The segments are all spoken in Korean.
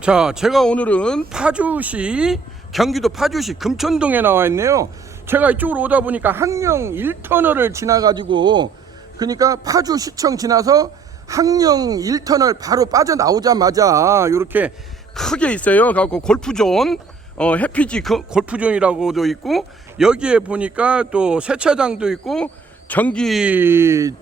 자, 제가 오늘은 파주시, 경기도 파주시 금천동에 나와 있네요. 제가 이쪽으로 오다 보니까 항영 1터널을 지나가지고, 그러니까 파주시청 지나서 항영 1터널 바로 빠져나오자마자 이렇게 크게 있어요. 갖고 골프존, 해피지 골프존이라고도 있고, 여기에 보니까 또 세차장도 있고, 전기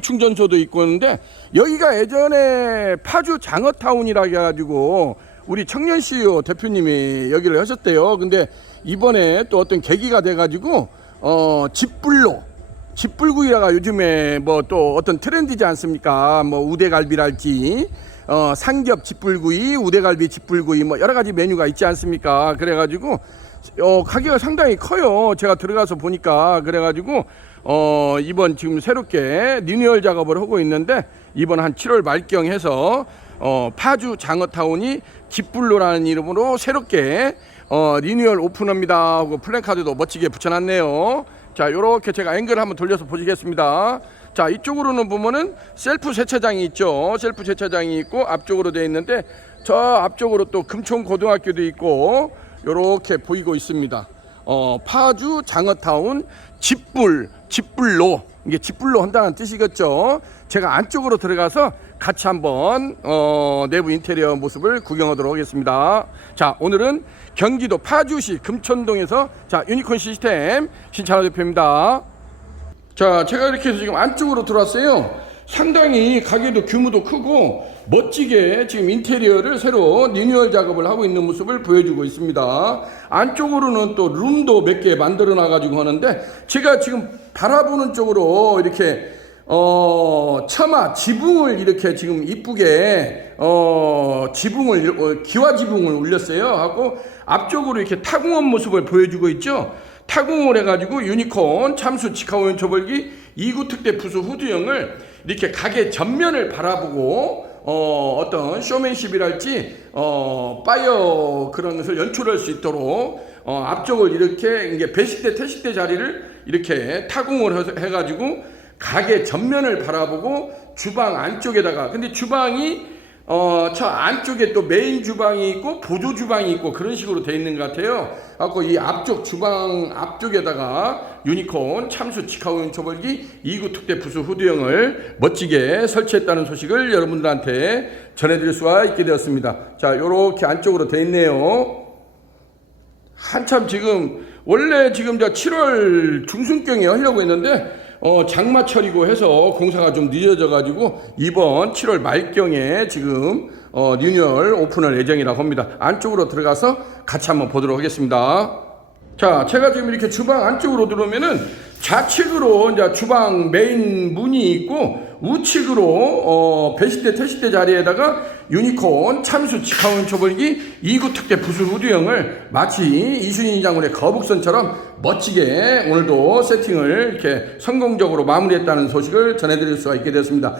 충전소도 있고 있는데, 여기가 예전에 파주 장어타운이라 해가지고 우리 청년 CEO 대표님이 여기를 하셨대요. 근데 이번에 또 어떤 계기가 돼가지고 집불구이가 요즘에 뭐 또 어떤 트렌드지 않습니까? 뭐 우대갈비랄지 삼겹 집불구이, 우대갈비 집불구이, 뭐 여러 가지 메뉴가 있지 않습니까? 그래가지고 가게가 상당히 커요. 제가 들어가서 보니까. 그래가지고 이번 지금 새롭게 리뉴얼 작업을 하고 있는데, 이번 한 7월 말경 해서 파주 장어타운이 집불로라는 이름으로 새롭게 리뉴얼 오픈합니다 하고 플랜카드도 멋지게 붙여놨네요. 자, 요렇게 제가 앵글 한번 돌려서 보시겠습니다. 자, 이쪽으로는 보면은 셀프 세차장이 있죠. 셀프 세차장이 있고 앞쪽으로 되어 있는데, 저 앞쪽으로 또 금촌고등학교도 있고 요렇게 보이고 있습니다. 파주 장어타운 집불로, 이게 집불로 한다는 뜻이겠죠. 제가 안쪽으로 들어가서 같이 한번 내부 인테리어 모습을 구경하도록 하겠습니다. 자, 오늘은 경기도 파주시 금천동에서 유니콘 시스템 신찬호 대표입니다. 자, 제가 이렇게 해서 지금 안쪽으로 들어왔어요. 상당히 가게도 규모도 크고 멋지게 지금 인테리어를 새로 리뉴얼 작업을 하고 있는 모습을 보여주고 있습니다. 안쪽으로는 또 룸도 몇 개 만들어 놔 가지고 하는데, 제가 지금 바라보는 쪽으로 이렇게 처마 지붕을 이렇게 지금 이쁘게 지붕을 기와 지붕을 올렸어요. 하고 앞쪽으로 이렇게 타공원 모습을 보여주고 있죠. 타공을 해가지고 유니콘 참수 직화오염 초벌기 2구 특대 부수 후드형을 이렇게 가게 전면을 바라보고 어떤 쇼맨십이랄지 파이어 그런 것을 연출할 수 있도록 앞쪽을 이렇게 이게 배식대 태식대 자리를 이렇게 타공을 해가지고 가게 전면을 바라보고 주방 안쪽에다가, 근데 주방이 저 안쪽에 또 메인 주방이 있고 보조 주방이 있고 그런 식으로 되어 있는 것 같아요. 그래서 이 앞쪽 주방 앞쪽에다가 유니콘 참수 직화오염 초벌기 2구 특대 부수 후드형을 멋지게 설치했다는 소식을 여러분들한테 전해드릴 수가 있게 되었습니다. 자, 요렇게 안쪽으로 되어 있네요. 한참 지금 원래 지금 7월 중순경에 하려고 했는데 장마철이고 해서 공사가 좀 늦어져 가지고 이번 7월 말경에 지금 리뉴얼 오픈할 예정이라고 합니다. 안쪽으로 들어가서 같이 한번 보도록 하겠습니다. 자, 제가 지금 이렇게 주방 안쪽으로 들어오면은 좌측으로 이제 주방 메인 문이 있고, 우측으로 배식대 태식대 자리에다가 유니콘 참수 직화오염 초벌기 2구 특대 부수 후드형을 마치 이순신 장군의 거북선처럼 멋지게 오늘도 세팅을 이렇게 성공적으로 마무리했다는 소식을 전해드릴 수가 있게 되었습니다.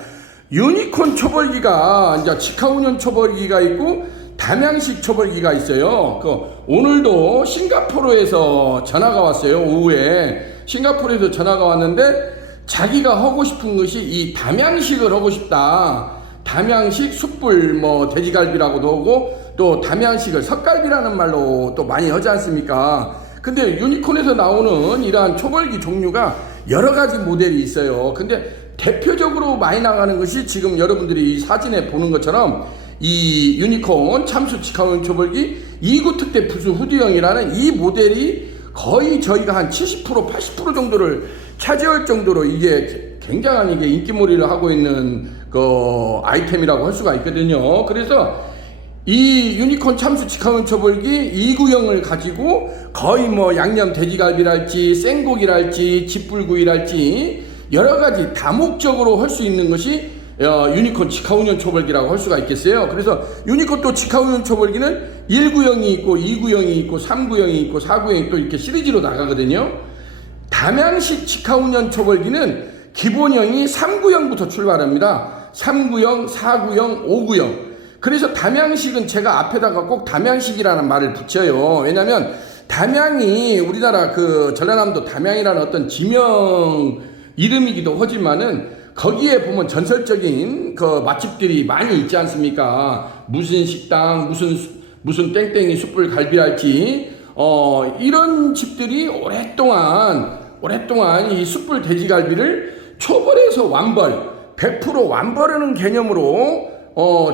유니콘 초벌기가 이제 직화오염 초벌기가 있고 담양식 초벌기가 있어요. 오늘도 싱가포르에서 전화가 왔어요. 오후에 싱가포르에서 전화가 왔는데, 자기가 하고 싶은 것이 이 담양식을 하고 싶다. 담양식 숯불 뭐 돼지갈비라고도 하고, 또 담양식을 석갈비라는 말로 또 많이 하지 않습니까? 근데 유니콘에서 나오는 이러한 초벌기 종류가 여러 가지 모델이 있어요. 근데 대표적으로 많이 나가는 것이 지금 여러분들이 이 사진에 보는 것처럼 이 유니콘 참수 직화오염 초벌기 2구 특대 부수 후드형이라는 이 모델이 거의 저희가 한 70% 80% 정도를 차지할 정도로 이게 굉장한 이게 인기몰이를 하고 있는 그 아이템이라고 할 수가 있거든요. 그래서 이 유니콘 참수 직화오염 초벌기 2구형을 가지고 거의 뭐 양념 돼지갈비랄지 생고기랄지 집불구이랄지 여러 가지 다목적으로 할 수 있는 것이 유니콘 직화오염 초벌기라고 할 수가 있겠어요. 그래서 유니콘 또 직화오염 초벌기는 1구형이 있고 2구형이 있고 3구형이 있고 4구형이 또 이렇게 시리즈로 나가거든요. 담양식 직화오염 초벌기는 기본형이 3구형부터 출발합니다. 3구형, 4구형, 5구형. 그래서 담양식은 제가 앞에다가 꼭 담양식이라는 말을 붙여요. 왜냐면 담양이 우리나라 그 전라남도 담양이라는 어떤 지명 이름이기도 하지만은 거기에 보면 전설적인 그 맛집들이 많이 있지 않습니까? 무슨 식당, 무슨 땡땡이 숯불 갈비랄지, 이런 집들이 오랫동안 이 숯불 돼지갈비를 초벌해서 완벌, 100% 완벌하는 개념으로,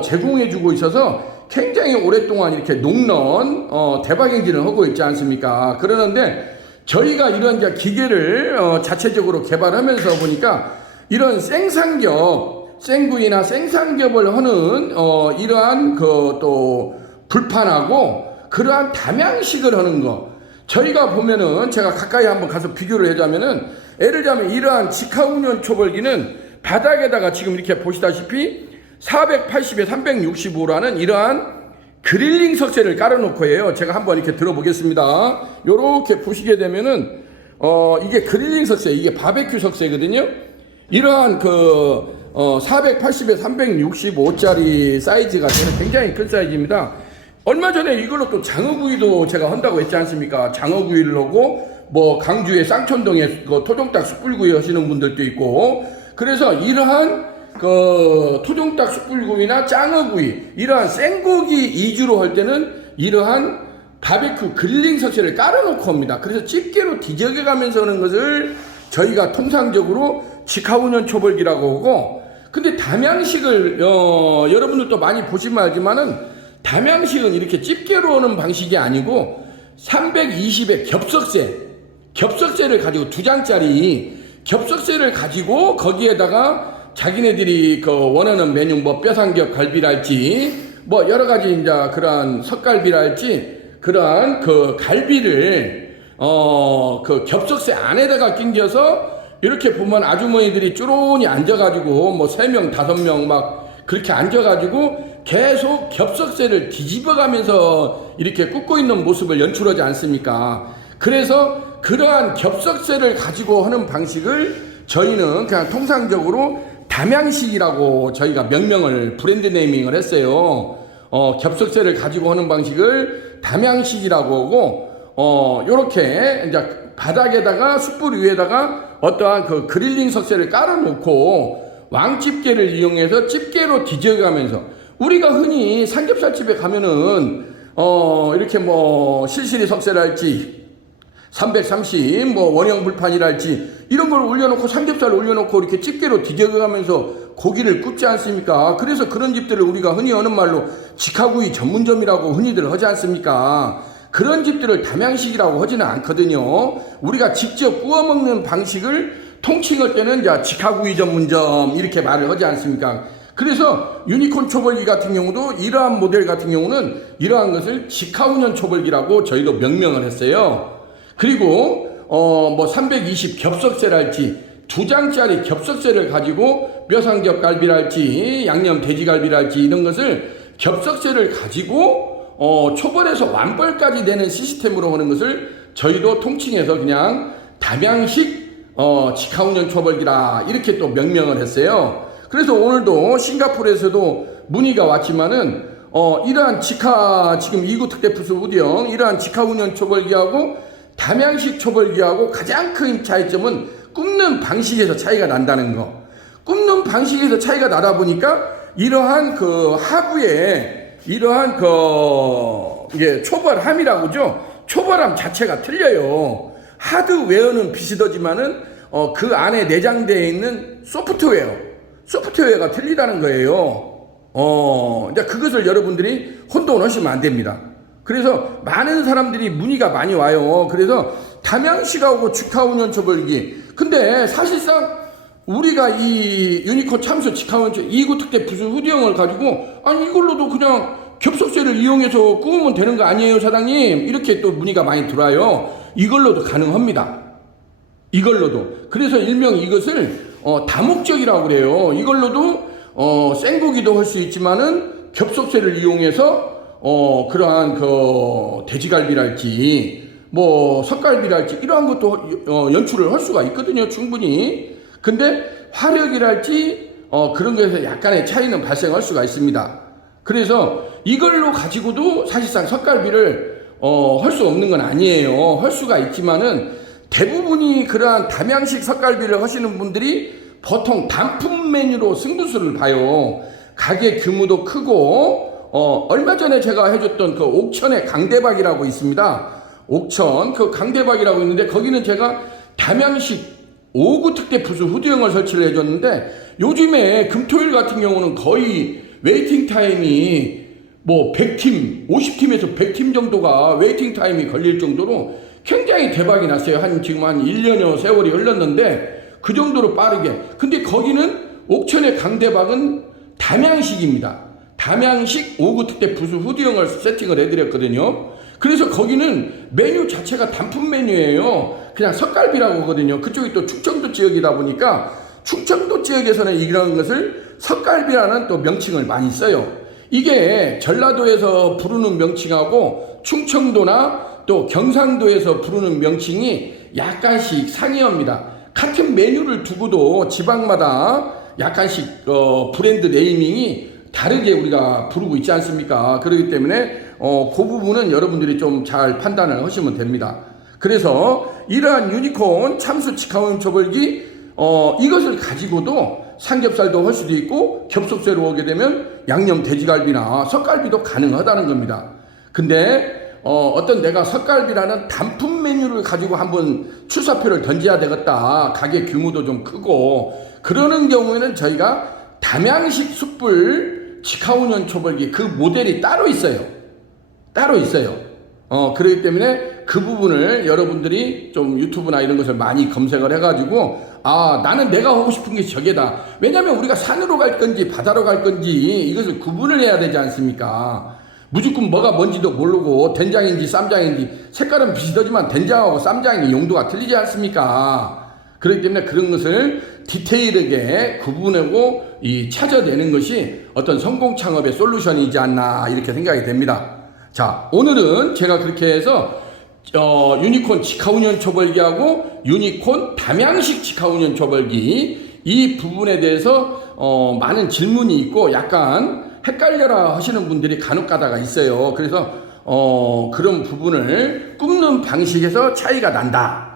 제공해주고 있어서 굉장히 오랫동안 이렇게 녹런, 대박 행진을 하고 있지 않습니까? 그러는데 저희가 이런 이제 기계를, 자체적으로 개발하면서 보니까 이런 생구이나 생삼겹을 하는 이러한 그 또 불판하고 그러한 담양식을 하는 거, 저희가 보면은 제가 가까이 한번 가서 비교를 하자면은, 예를 들자면 이러한 직화운yon 초벌기는 바닥에다가 지금 이렇게 보시다시피 480에 365라는 이러한 그릴링 석쇠를 깔아놓고 해요. 제가 한번 이렇게 들어보겠습니다. 요렇게 보시게 되면은 이게 그릴링 석쇠, 이게 바베큐 석쇠거든요. 이러한 480에 365짜리 사이즈가 굉장히 큰 사이즈입니다. 얼마 전에 이걸로 또 장어구이도 제가 한다고 했지 않습니까? 장어구이를 하고, 뭐 강주의 쌍촌동에 그 토종닭 숯불구이 하시는 분들도 있고, 그래서 이러한 토종닭 숯불구이나 짱어구이, 이러한 생고기 위주로 할 때는 이러한 바베큐 그릴링 석쇠를 깔아놓고 합니다. 그래서 집게로 뒤적여가면서 하는 것을 저희가 통상적으로 직화운yon 초벌기라고 하고, 근데 담양식을 여러분들도 많이 보시면 알지만은, 담양식은 이렇게 집게로 하는 방식이 아니고 320의 겹석쇠를 가지고 2장짜리 겹석쇠를 가지고 거기에다가 자기네들이 원하는 메뉴, 뭐 뼈삼겹 갈비랄지, 뭐 여러 가지 이제 그러한 석갈비랄지, 그러한 갈비를 겹석쇠 안에다가 끼워서 이렇게 보면 아주머니들이 쭈론이 앉아가지고 뭐 3명 5명 막 그렇게 앉아가지고 계속 겹석쇠를 뒤집어가면서 이렇게 굽고 있는 모습을 연출하지 않습니까? 그래서 그러한 겹석쇠를 가지고 하는 방식을 저희는 그냥 통상적으로 담양식이라고 저희가 명명을, 브랜드 네이밍을 했어요. 겹석쇠를 가지고 하는 방식을 담양식이라고 하고, 요렇게 이제 바닥에다가 숯불 위에다가 어떠한 그릴링 석쇠를 깔아놓고 왕집게를 이용해서 집게로 뒤져가면서, 우리가 흔히 삼겹살집에 가면은 이렇게 뭐 실시리 석쇠랄지 330 뭐 원형 불판이랄지 이런 걸 올려놓고 삼겹살 올려놓고 이렇게 집게로 뒤져가면서 고기를 굽지 않습니까? 그래서 그런 집들을 우리가 흔히 하는 말로 직화구이 전문점이라고 흔히들 하지 않습니까? 그런 집들을 담양식이라고 하지는 않거든요. 우리가 직접 구워 먹는 방식을 통칭할 때는 이제 직화구이 전문점 이렇게 말을 하지 않습니까? 그래서 유니콘 초벌기 같은 경우도 이러한 모델 같은 경우는 이러한 것을 직화운yon 초벌기라고 저희가 명명을 했어요. 그리고 뭐 320 겹석쇠랄지 2장짜리 겹석쇠를 가지고 뼈삼겹 갈비랄지 양념 돼지갈비랄지 이런 것을 겹석쇠를 가지고 초벌해서 완벌까지 되는 시스템으로 하는 것을 저희도 통칭해서 그냥 담양식 직화운yon 초벌기라 이렇게 또 명명을 했어요. 그래서 오늘도 싱가포르에서도 문의가 왔지만은 이러한 지금 2구 특대 부수 우디형 이러한 직화운yon 초벌기하고 담양식 초벌기하고 가장 큰 차이점은 굽는 방식에서 차이가 난다는 거. 굽는 방식에서 차이가 나다 보니까 이러한 하부에 이러한 이게 초벌함이라고 하죠. 초벌함 자체가 틀려요. 하드웨어는 비슷하지만은 그 안에 내장되어 있는 소프트웨어가 틀리다는 거예요. 이제 그것을 여러분들이 혼동하시면 안 됩니다. 그래서 많은 사람들이 문의가 많이 와요. 그래서 담양식하고 직화운yon 초벌기. 근데 사실상 우리가 이 유니콘 참수 직화운yon 2구 특대 부수 후디형을 가지고 아니 이걸로도 그냥 겹석쇠를 이용해서 구우면 되는 거 아니에요, 사장님? 이렇게 또 문의가 많이 들어와요. 이걸로도 가능합니다. 이걸로도. 그래서 일명 이것을 다목적이라고 그래요. 이걸로도 생고기도 할 수 있지만은 겹석쇠를 이용해서 그러한 돼지갈비랄지 뭐 석갈비랄지 이러한 것도 연출을 할 수가 있거든요, 충분히. 근데 화력이랄지 그런 것에서 약간의 차이는 발생할 수가 있습니다. 그래서 이걸로 가지고도 사실상 석갈비를 할 수 없는 건 아니에요. 할 수가 있지만은 대부분이 그러한 담양식 석갈비를 하시는 분들이 보통 단품 메뉴로 승부수를 봐요. 가게 규모도 크고 얼마 전에 제가 해줬던 그 옥천의 강대박이라고 있습니다. 옥천 그 강대박이라고 있는데 거기는 제가 담양식 5구 특대 부수 후두형을 설치를 해줬는데 요즘에 금토일 같은 경우는 거의 웨이팅 타임이 뭐 100팀, 50팀에서 100팀 정도가 웨이팅 타임이 걸릴 정도로 굉장히 대박이 났어요. 지금 한 1년여 세월이 흘렀는데 그 정도로 빠르게. 근데 거기는 옥천의 강대박은 담양식입니다. 담양식 5구 특대 부수 후두형을 세팅을 해드렸거든요. 그래서 거기는 메뉴 자체가 단품 메뉴예요. 그냥 석갈비라고 하거든요. 그쪽이 또 충청도 지역이다 보니까 충청도 지역에서는 이런 것을 석갈비라는 또 명칭을 많이 써요. 이게 전라도에서 부르는 명칭하고 충청도나 또 경상도에서 부르는 명칭이 약간씩 상이합니다. 같은 메뉴를 두고도 지방마다 약간씩 브랜드 네이밍이 다르게 우리가 부르고 있지 않습니까? 그렇기 때문에 그 부분은 여러분들이 좀 잘 판단을 하시면 됩니다. 그래서 이러한 유니콘 참수 직화운 초벌기 이것을 가지고도 삼겹살도 할 수도 있고 겹속쇠로 오게 되면 양념 돼지갈비나 석갈비도 가능하다는 겁니다. 근데 어떤 내가 석갈비라는 단품 메뉴를 가지고 한번 출사표를 던져야 되겠다. 가게 규모도 좀 크고 그러는 경우에는 저희가 담양식 숯불 직화운전 초벌기 그 모델이 따로 있어요. 따로 있어요. 그렇기 때문에 그 부분을 여러분들이 좀 유튜브나 이런 것을 많이 검색을 해가지고 나는 내가 하고 싶은 게 저게다. 왜냐면 우리가 산으로 갈 건지 바다로 갈 건지 이것을 구분을 해야 되지 않습니까? 무조건 뭐가 뭔지도 모르고 된장인지 쌈장인지 색깔은 비슷하지만 된장하고 쌈장의 용도가 틀리지 않습니까? 그렇기 때문에 그런 것을 디테일하게 구분하고 찾아내는 것이 어떤 성공 창업의 솔루션이지 않나 이렇게 생각이 됩니다. 자, 오늘은 제가 그렇게 해서 유니콘 직화운전 초벌기하고 유니콘 담양식 직화운전 초벌기 이 부분에 대해서 많은 질문이 있고 약간 헷갈려라 하시는 분들이 간혹 가다가 있어요. 그래서 그런 부분을 굽는 방식에서 차이가 난다.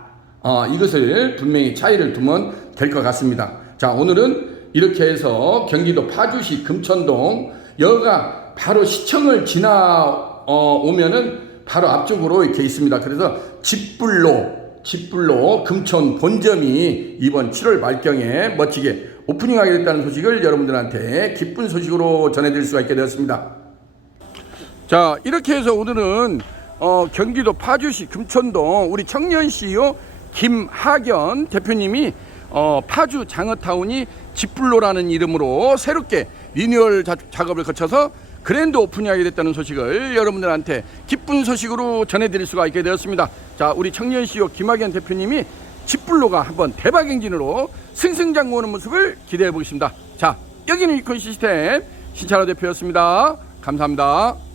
이것을 분명히 차이를 두면 될 것 같습니다. 자, 오늘은 이렇게 해서 경기도 파주시 금천동 여기가 바로 시청을 오면은 바로 앞쪽으로 이렇게 있습니다. 그래서 집불로 금천 본점이 이번 7월 말경에 멋지게 오프닝하게 됐다는 소식을 여러분들한테 기쁜 소식으로 전해드릴 수가 있게 되었습니다. 자, 이렇게 해서 오늘은 경기도 파주시 금천동 우리 청년 CEO 김하견 대표님이 파주 장어타운이 집불로라는 이름으로 새롭게 리뉴얼 작업을 거쳐서 그랜드 오픈하게 됐다는 소식을 여러분들한테 기쁜 소식으로 전해드릴 수가 있게 되었습니다. 자, 우리 청년 CEO 김하견 대표님이 집불로가 한번 대박 행진으로 승승장구하는 모습을 기대해 보겠습니다. 자, 여기는 이콘 시스템 신찬호 대표였습니다. 감사합니다.